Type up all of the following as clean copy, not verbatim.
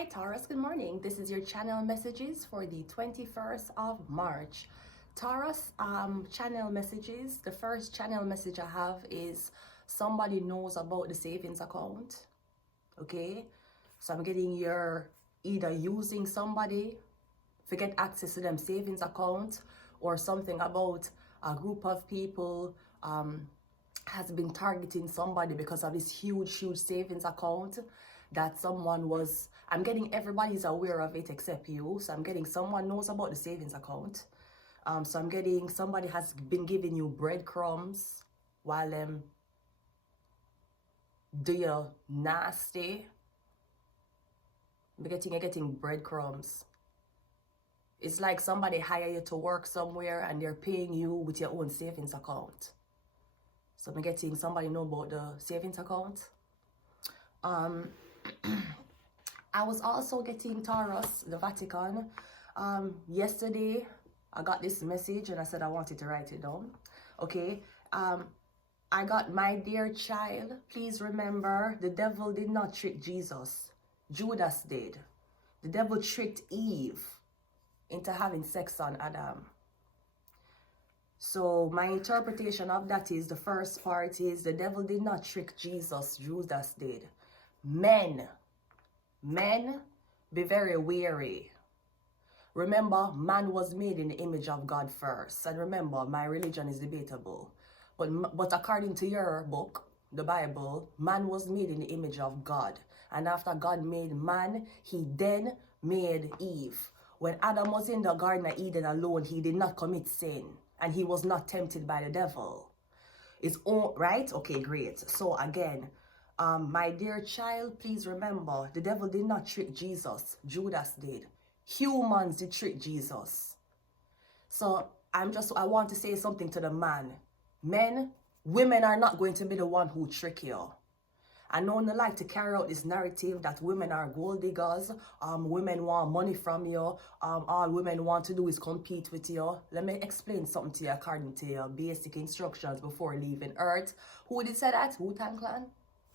Hi Taurus, good morning. This is your channel messages for the 21st of March. Taurus, channel messages. The first channel message I have is somebody knows about the savings account. Okay, so I'm getting you're either using somebody to get access to them savings account, or something about a group of people has been targeting somebody because of this huge savings account that someone was. I'm getting everybody's aware of it except you. So I'm getting someone knows about the savings account. So I'm getting somebody has been giving you breadcrumbs while do you nasty. You're getting breadcrumbs. It's like somebody hire you to work somewhere and they're paying you with your own savings account. So I'm getting somebody know about the savings account. I was also getting Taurus, the Vatican. Yesterday, I got this message and I said I wanted to write it down. Okay. I got, my dear child, please remember the devil did not trick Jesus. Judas did. The devil tricked Eve into having sex on Adam. So my interpretation of that is, the first part is, the devil did not trick Jesus, Judas did. Men, be very wary. Remember, man was made in the image of God first. And remember, my religion is debatable. But according to your book, the Bible, man was made in the image of God. And after God made man, he then made Eve. When Adam was in the Garden of Eden alone, he did not commit sin. And he was not tempted by the devil. It's all right? Okay, great. So again, my dear child, please remember, the devil did not trick Jesus. Judas did. Humans did trick Jesus. So I want to say something to the man. Men, women are not going to be the one who trick you. I know they like to carry out this narrative that women are gold diggers, women want money from you, all women want to do is compete with you. Let me explain something to you according to your basic instructions before leaving Earth. Who did say that? Wu-Tang Clan?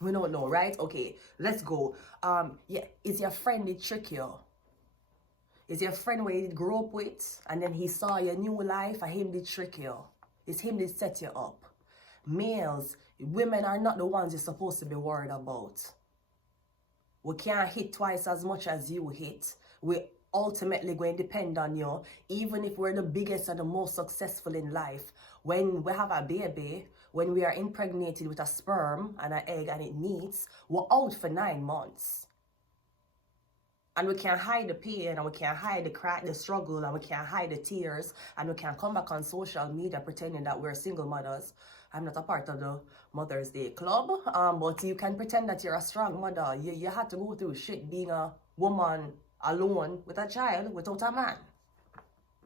We don't know, right? Okay, let's go. Yeah, is your friend did trick you? Is your friend where you grew up with and then he saw your new life and him did trick you? It's him did set you up. Males, women are not the ones you're supposed to be worried about. We can't hit twice as much as you hit. We're ultimately going to depend on you, even if we're the biggest and the most successful in life. When we have a baby, when we are impregnated with a sperm and an egg and it meets, we're out for 9 months. And we can't hide the pain, and we can't hide the crack, the struggle, and we can't hide the tears, and we can't come back on social media pretending that we're single mothers. I'm not a part of the Mother's Day Club, but you can pretend that you're a strong mother. You had to go through shit being a woman alone with a child without a man.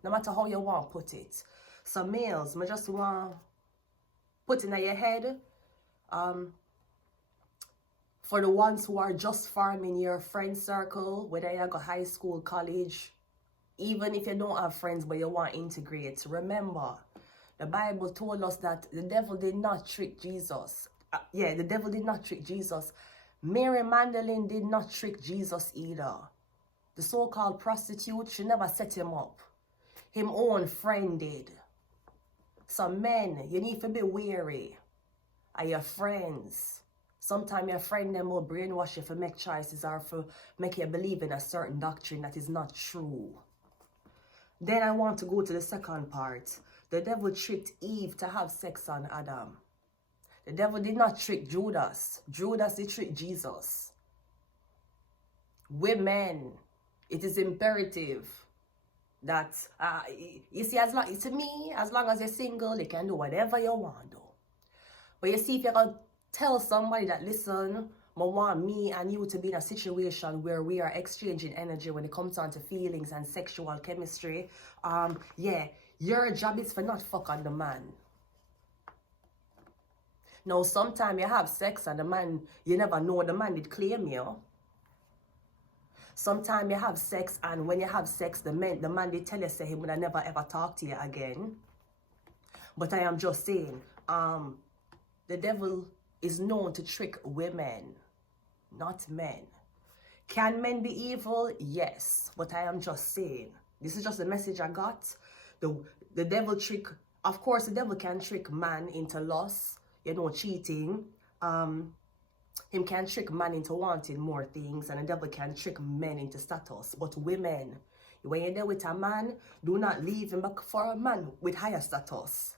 No matter how you want to put it. So males, I just want to put in your head, for the ones who are just forming your friend circle, whether you go high school, college, even if you don't have friends but you want to integrate, remember, the Bible told us that the devil did not trick Jesus. The devil did not trick Jesus. Mary Magdalene did not trick Jesus either. The so-called prostitute, she never set him up. Him own friend did. So men, you need to be wary of your friends. Sometimes your friend them will brainwash you for make choices or for make you believe in a certain doctrine that is not true. Then I want to go to the second part. The devil tricked Eve to have sex on Adam. The devil did not trick Judas. Judas did trick Jesus. Women, it is imperative that, you see, as long as you're single, you can do whatever you want to do. But you see, if you're going to tell somebody that, listen, I want me and you to be in a situation where we are exchanging energy when it comes on to feelings and sexual chemistry, your job is for not fuck on the man. Now, sometimes you have sex and the man, you never know the man did claim you. Sometimes you have sex and when you have sex, the man did tell you say he would never ever talk to you again. But I am just saying, the devil is known to trick women, not men. Can men be evil? Yes, but I am just saying. This is just the message I got. The devil trick, of course, the devil can trick man into loss, you know, cheating. Him can trick man into wanting more things, and the devil can trick men into status. But women, when you're there with a man, do not leave him back for a man with higher status.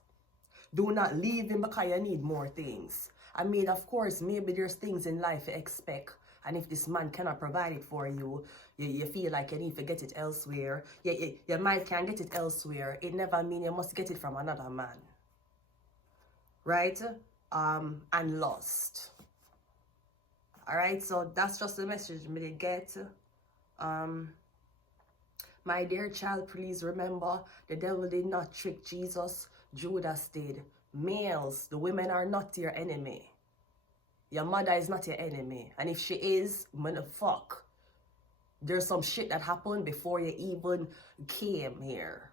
Do not leave him because you need more things. I mean, of course, maybe there's things in life you expect, and if this man cannot provide it for you, you feel like you need to get it elsewhere. Your mind can get it elsewhere. It never means you must get it from another man. Right? And lost. Alright, so that's just the message me get. My dear child, please remember, the devil did not trick Jesus. Judas did. Males, the women are not your enemy. Your mother is not your enemy. And if she is, fuck. There's some shit that happened before you even came here.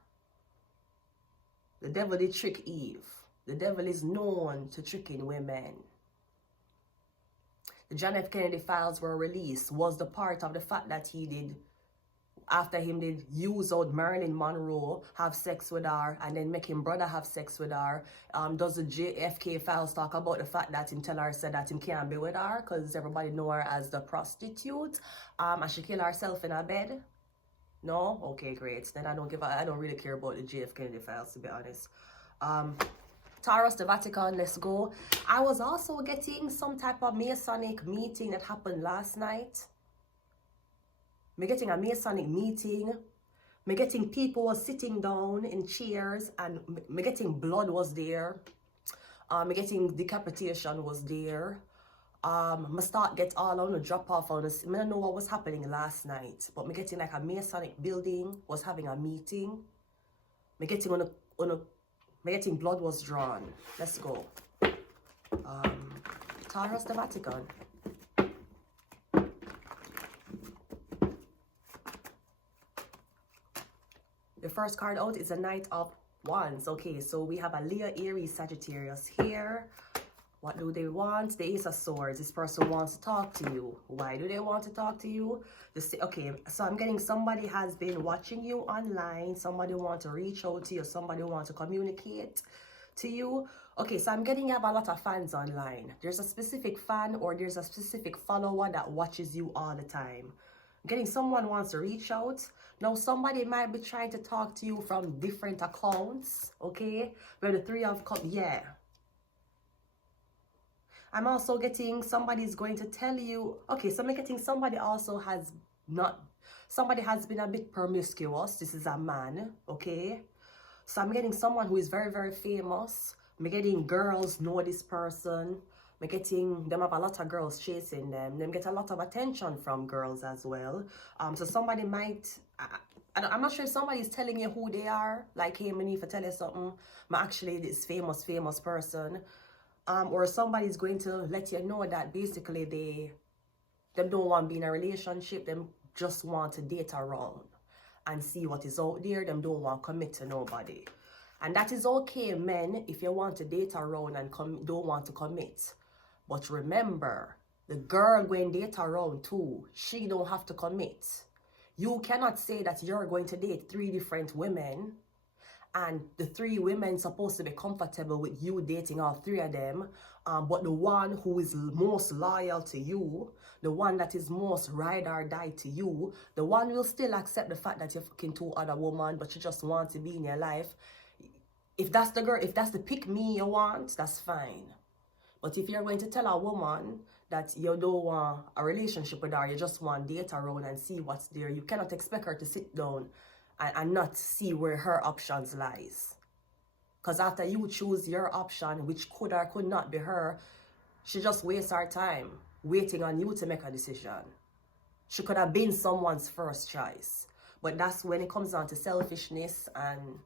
The devil did trick Eve. The devil is known to tricking women. The John F. Kennedy files were released was the part of the fact that he did, after him did use out Marilyn Monroe, have sex with her, and then make him brother have sex with her. Does the JFK files talk about the fact that him tell her said that him can't be with her because everybody know her as the prostitute, and she kill herself in her bed? No? Okay, great. Then I don't really care about the JFK Kennedy files, to be honest. Taurus, the Vatican, let's go. I was also getting some type of Masonic meeting that happened last night. Me getting a Masonic meeting. Me getting people was sitting down in chairs, and me getting blood was there. Me getting decapitation was there. Me start get all on the drop off on this. Me don't know what was happening last night, but me getting like a Masonic building was having a meeting. Me getting me getting blood was drawn. Let's go. Taurus, the Vatican. The first card out is a Knight of Wands. Okay, so we have a Leo, Aries, Sagittarius here. What do they want? The Ace of Swords. This person wants to talk to you. Why do they want to talk to you? Okay, so I'm getting somebody has been watching you online. Somebody wants to reach out to you. Somebody wants to communicate to you. Okay, so I'm getting you have a lot of fans online. There's a specific fan or there's a specific follower that watches you all the time. I'm getting someone wants to reach out. Now, somebody might be trying to talk to you from different accounts. Okay, where the Three of Cups, yeah. I'm also getting somebody's going to tell you, okay, so I'm getting somebody also has been a bit promiscuous. This is a man, okay? So I'm getting someone who is very, very famous. I'm getting girls know this person. I'm getting them have a lot of girls chasing them. Them get a lot of attention from girls as well. So somebody might, I'm not sure if somebody's telling you who they are. Like, hey, I need to tell you something. I'm actually this famous person. Or somebody's going to let you know that basically they don't want to be in a relationship. Them just want to date around and see what is out there. Them don't want to commit to nobody. And that is okay, men, if you want to date around and don't want to commit. But remember, the girl going to date around too, she don't have to commit. You cannot say that you're going to date 3 different women and the 3 women supposed to be comfortable with you dating all 3 of them, but the one who is most loyal to you, the one that is most ride or die to you, the one will still accept the fact that you're fucking 2 other women, but you just want to be in your life. If that's the girl, if that's the pick me you want, that's fine. But if you're going to tell a woman that you don't want a relationship with her, you just want to date around and see what's there, you cannot expect her to sit down and not see where her options lies. Because after you choose your option, which could or could not be her, she just wastes her time waiting on you to make a decision. She could have been someone's first choice. But that's when it comes down to selfishness and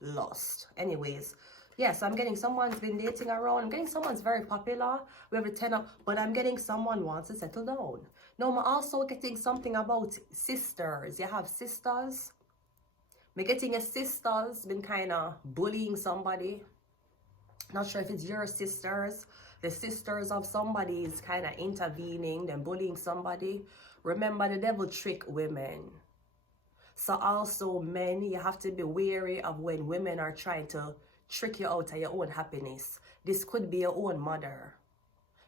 lust. Anyways, yes, I'm getting someone's been dating around. I'm getting someone's very popular. We have a 10 up, but I'm getting someone wants to settle down. Now, I'm also getting something about sisters. You have sisters. I'm getting a sister's been kind of bullying somebody. Not sure if it's your sisters. The sisters of somebody is kind of intervening, then bullying somebody. Remember, the devil trick women. So also men, you have to be wary of when women are trying to trick you out of your own happiness. This could be your own mother.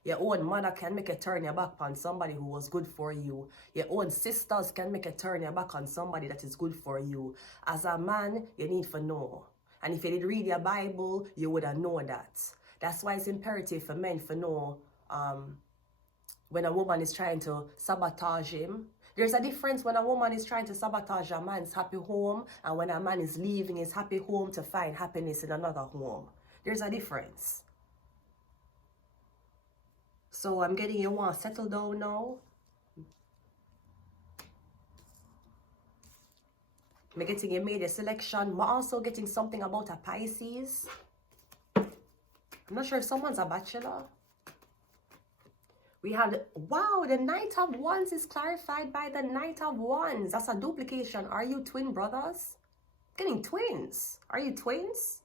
Your own mother can make you turn your back on somebody who was good for you. Your own sisters can make you turn your back on somebody that is good for you. As a man, you need to know. And if you did read your Bible, you would have known that. That's why it's imperative for men to know when a woman is trying to sabotage him. There's a difference when a woman is trying to sabotage a man's happy home and when a man is leaving his happy home to find happiness in another home. There's a difference. So I'm getting you want to settle down now. I'm getting you made a selection. I'm also getting something about a Pisces. I'm not sure if someone's a bachelor. We have, wow, the Knight of Wands is clarified by the Knight of Wands. That's a duplication. Are you twin brothers? Getting twins. Are you twins?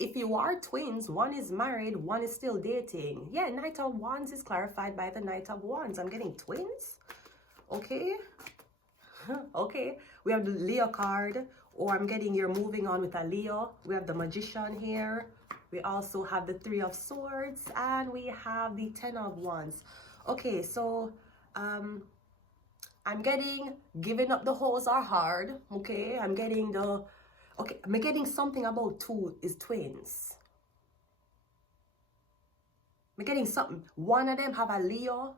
If you are twins, one is married, one is still dating. Yeah, Knight of Wands is clarified by the Knight of Wands. I'm getting twins. Okay. Okay. We have the Leo card, or I'm getting you're moving on with a Leo. We have the Magician here. We also have the Three of Swords, and we have the Ten of Wands. Okay, so I'm getting giving up the hoes are hard. Okay, I'm getting the I'm getting something about two is twins. I'm getting something. One of them have a Leo,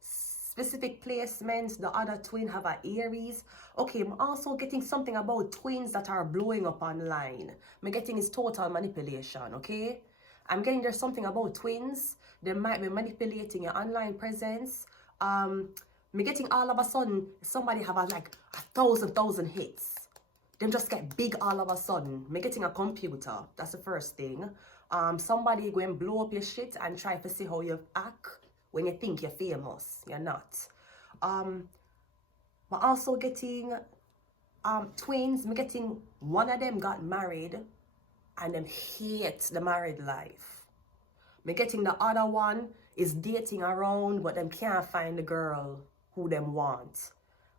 specific placements. The other twin have a Aries. Okay, I'm also getting something about twins that are blowing up online. I'm getting is total manipulation, okay? I'm getting there's something about twins. They might be manipulating your online presence. I'm getting all of a sudden, somebody have like 1,000 hits. Them just get big all of a sudden. I'm getting a computer. That's the first thing. Somebody go and blow up your shit and try to see how you act when you think you're famous. You're not. But also getting twins. I'm getting one of them got married and them hate the married life. I'm getting the other one is dating around but them can't find the girl who them want.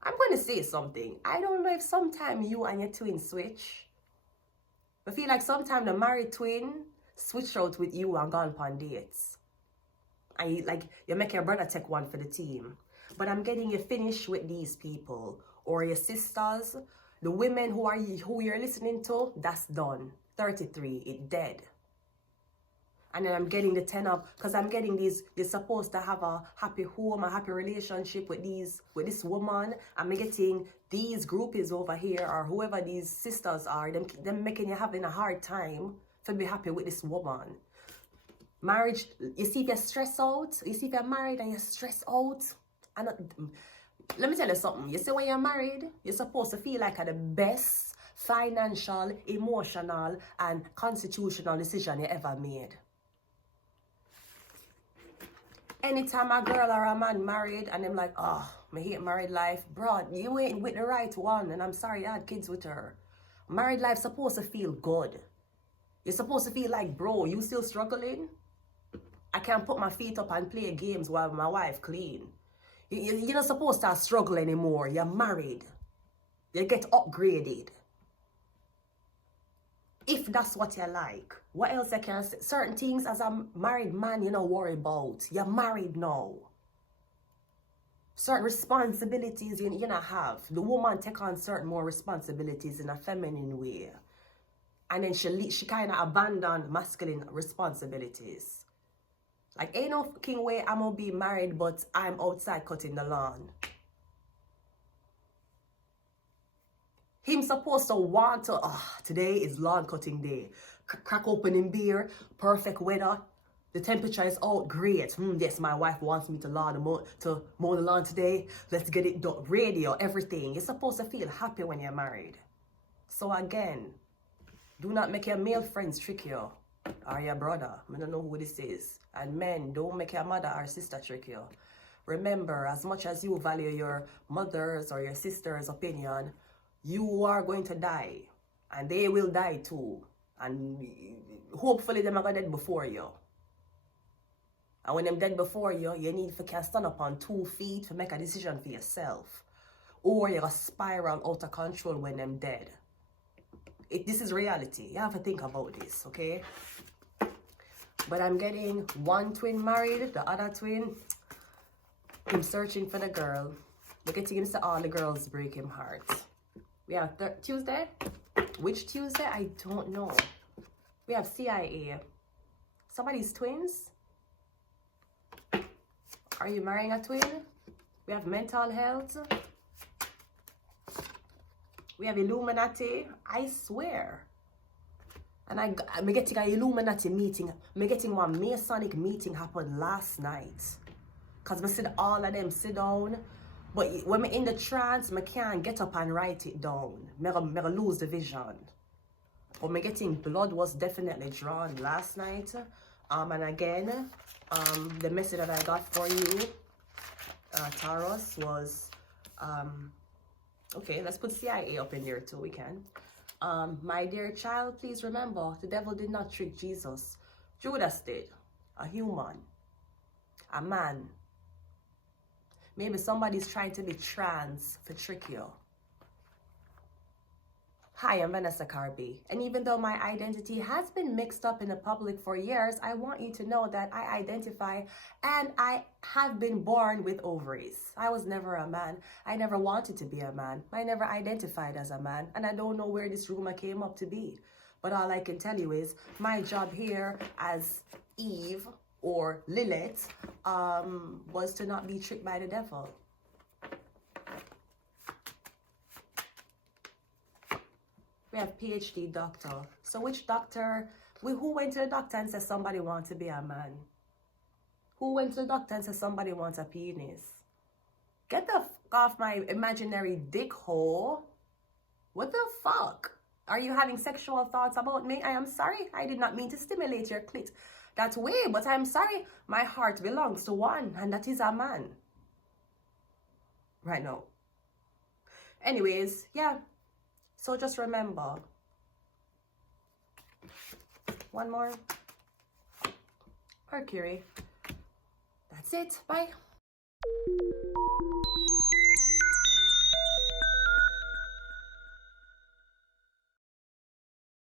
I'm going to say something. I don't know if sometime you and your twin switch. I feel like sometime the married twin switch out with you and gone on dates. And you make your brother take one for the team. But I'm getting you finished with these people. Or your sisters. The women who you're listening to, that's done. 33, it dead. And then I'm getting the 10 of, because I'm getting these, you're supposed to have a happy home, a happy relationship with this woman. I'm getting these groupies over here, or whoever these sisters are, them making you having a hard time to be happy with this woman. Marriage, you see if you're stressed out, you see if you're married and you're stressed out. And let me tell you something. You see when you're married, you're supposed to feel like the best financial, emotional, and constitutional decision you ever made. Anytime a girl or a man married and them like, oh, I hate married life, bro, you ain't with the right one, and I'm sorry I had kids with her. Married life supposed to feel good. You're supposed to feel like, bro, you still struggling? I can't put my feet up and play games while my wife clean. You're not supposed to struggle anymore. You're married. You get upgraded. If that's what you like. What else I can say? Certain things as a married man, you don't worry about. You're married now. Certain responsibilities you don't have. The woman take on certain more responsibilities in a feminine way. And then she kind of abandoned masculine responsibilities. Like, ain't no fucking way I'm gonna be married, but I'm outside cutting the lawn. Him supposed to want to, today is lawn cutting day. Crack open in beer, perfect weather. The temperature is out, great. Yes, my wife wants me to mow the lawn today. Let's get it done. Radio, everything. You're supposed to feel happy when you're married. So again, do not make your male friends trick you. Or your brother. I don't know who this is. And men, don't make your mother or sister trick you. Remember, as much as you value your mother's or your sister's opinion, you are going to die. And they will die too. And hopefully them are going to dead before you. And when them dead before you, you need to stand up on 2 feet to make a decision for yourself. Or you're going to spiral out of control when them dead. This is reality. You have to think about this, okay? But I'm getting one twin married, the other twin, him searching for the girl. We're getting him to all the girls break him heart. We have Tuesday. Which Tuesday? I don't know. We have CIA. Somebody's twins. Are you marrying a twin? We have mental health. We have Illuminati. I swear. And I'm getting an Illuminati meeting. I'm getting one Masonic meeting happen last night. Because I said all of them sit down. But when I'm in the trance, I can't get up and write it down. I lose the vision. But I'm getting blood was definitely drawn last night. And again, the message that I got for you, Taurus, was... okay, let's put CIA up in there too, we can. My dear child, please remember, the devil did not trick Jesus. Judas did. A human. A man. Maybe somebody's trying to be trans to trick you. Hi, I'm Vanessa Carby. And even though my identity has been mixed up in the public for years, I want you to know that I identify and I have been born with ovaries. I was never a man. I never wanted to be a man. I never identified as a man. And I don't know where this rumor came up to be. But all I can tell you is my job here as Eve or Lilith was to not be tricked by the devil. We have PhD doctor. So which doctor, who went to the doctor and said somebody wants to be a man? Who went to the doctor and said somebody wants a penis? Get the fuck off my imaginary dick hole. What the fuck? Are you having sexual thoughts about me? I am sorry. I did not mean to stimulate your clit that way, but I'm sorry. My heart belongs to one, and that is a man. Right now. Anyways, yeah. So just remember, one more, Mercury. That's it. Bye.